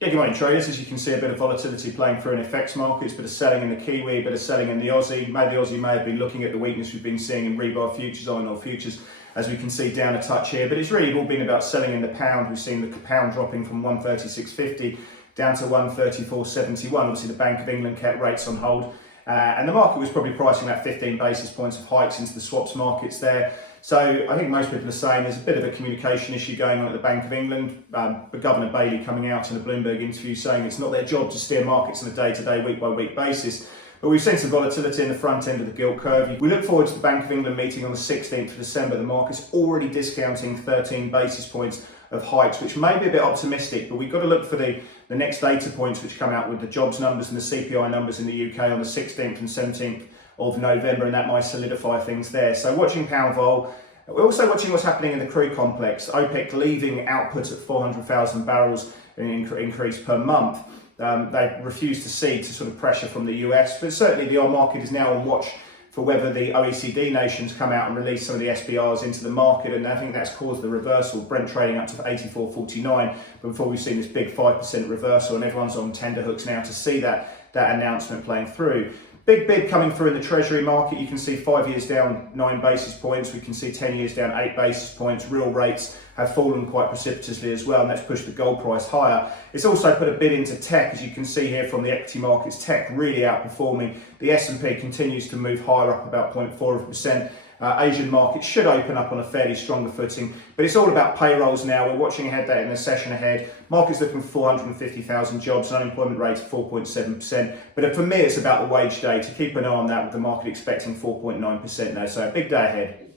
Yeah, good morning traders. As you can see, a bit of volatility playing through in FX markets, bit of selling in the Kiwi, bit of selling in the Aussie. Maybe the Aussie may have been looking at the weakness we've been seeing in rebar futures, iron ore futures, as we can see down a touch here. But it's really all been about selling in the pound. We've seen the pound dropping from 136.50 down to 134.71. Obviously, the Bank of England kept rates on hold. And the market was probably pricing that 15 basis points of hikes into the swaps markets there. So I think most people are saying there's a bit of a communication issue going on at the Bank of England. But Governor Bailey coming out in a Bloomberg interview saying it's not their job to steer markets on a day-to-day, week-by-week basis. But we've seen some volatility in the front end of the gilt curve. We look forward to the Bank of England meeting on the 16th of December. The market's already discounting 13 basis points of hikes, which may be a bit optimistic, but we've got to look for the next data points which come out with the jobs numbers and the CPI numbers in the UK on the 16th and 17th of November, and that might solidify things there. So watching pound vol. We're also watching what's happening in the crude complex. OPEC leaving output at 400,000 barrels in increase per month. They refuse to cede to sort of pressure from the US, but certainly the oil market is now on watch for whether the OECD nations come out and release some of the SPRs into the market, and I think that's caused the reversal. Brent trading up to 84.49 before we've seen this big 5% reversal, and everyone's on tender hooks now to see that announcement playing through. Big bid coming through in the Treasury market. You can see 5 years down 9 basis points. We can see 10 years down 8 basis points. Real rates have fallen quite precipitously as well, and that's pushed the gold price higher. It's also put a bid into tech, as you can see here from the equity markets. Tech really outperforming. The S&P continues to move higher, up about 0.4%. Asian markets should open up on a fairly stronger footing, but it's all about payrolls now. We're watching ahead that in the session ahead. Market's looking for 450,000 jobs, unemployment rate of 4.7%. But for me, it's about the wage data. Keep an eye on that, with the market expecting 4.9% now. So a big day ahead.